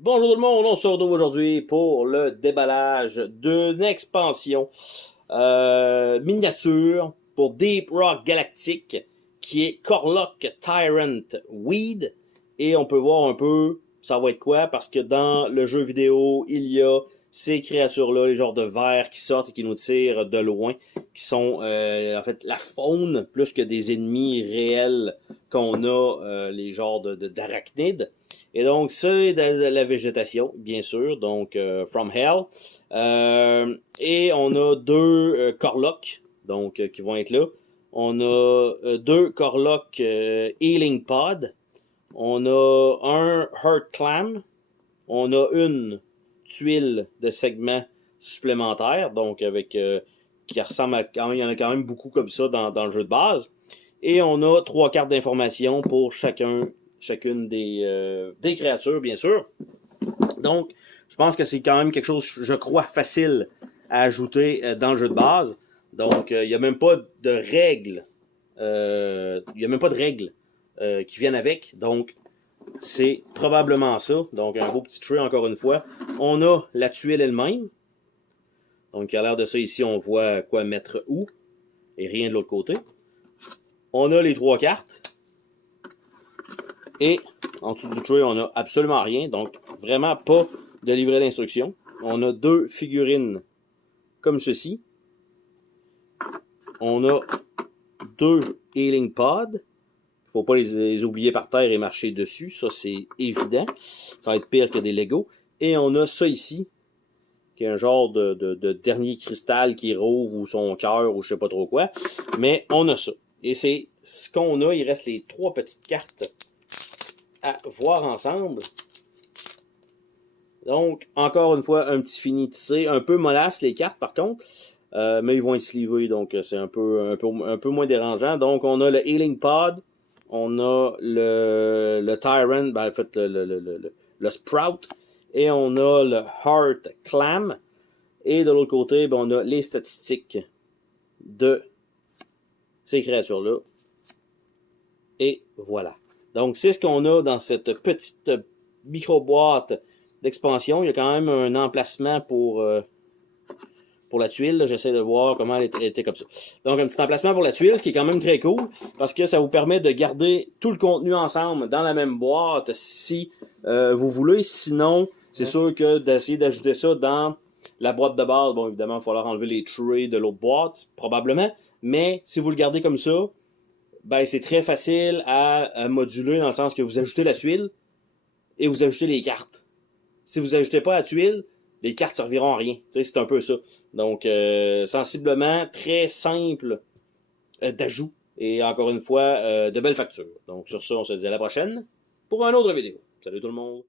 Bonjour tout le monde, on se retrouve aujourd'hui pour le déballage d'une expansion miniature pour Deep Rock Galactic qui est Corlock Tyrant Weed. Et on peut voir un peu ça va être quoi, parce que dans le jeu vidéo, il y a ces créatures-là, les genres de vers qui sortent et qui nous tirent de loin, qui sont en fait la faune plus que des ennemis réels qu'on a, les genres d'arachnides. Et donc, c'est de la végétation, bien sûr, donc From Hell. Et on a deux Corlocks, donc qui vont être là. On a deux Corlocks Healing Pod. On a un Hurt Clam. On a une tuile de segments supplémentaires, donc avec qui ressemble à quand même, il y en a quand même beaucoup comme ça dans le jeu de base. Et on a trois cartes d'information pour chacune des créatures, bien sûr. Donc, je pense que c'est quand même quelque chose, je crois, facile à ajouter dans le jeu de base. Donc, il n'y a même pas de règles. Il n'y a même pas de règles qui viennent avec. Donc, c'est probablement ça. Donc, un beau petit trait encore une fois. On a la tuile elle-même. Donc, à l'air de ça, ici, on voit quoi mettre où. Et rien de l'autre côté. On a les trois cartes. Et en dessous du tray, on n'a absolument rien. Donc, vraiment pas de livret d'instruction. On a deux figurines comme ceci. On a deux Healing Pods. Faut pas les oublier par terre et marcher dessus. Ça, c'est évident. Ça va être pire que des Legos. Et on a ça ici, qui est un genre de dernier cristal qui rouvre ou son cœur ou je sais pas trop quoi. Mais on a ça. Et c'est ce qu'on a. Il reste les trois petites cartes à voir ensemble. Donc, encore une fois, un petit fini tissé. Un peu mollasse les cartes par contre. Mais ils vont être slivés, donc c'est un peu moins dérangeant. Donc, on a le Healing Pod. On a le Tyrant, ben, en fait, le Sprout. Et on a le Heart Clam. Et de l'autre côté, ben, on a les statistiques de ces créatures-là. Et voilà. Donc, c'est ce qu'on a dans cette petite micro-boîte d'expansion. Il y a quand même un emplacement pour la tuile. J'essaie de voir comment elle était comme ça. Donc, un petit emplacement pour la tuile, ce qui est quand même très cool, parce que ça vous permet de garder tout le contenu ensemble dans la même boîte si vous voulez. Sinon, c'est sûr que d'essayer d'ajouter ça dans la boîte de base, bon, évidemment, il va falloir enlever les trays de l'autre boîte, probablement. Mais si vous le gardez comme ça, ben, c'est très facile à moduler dans le sens que vous ajoutez la tuile et vous ajoutez les cartes. Si vous ajoutez pas la tuile, les cartes serviront à rien. C'est un peu ça. Donc, sensiblement, très simple d'ajout. Et encore une fois, de belles factures. Donc, sur ça, on se dit à la prochaine pour une autre vidéo. Salut tout le monde.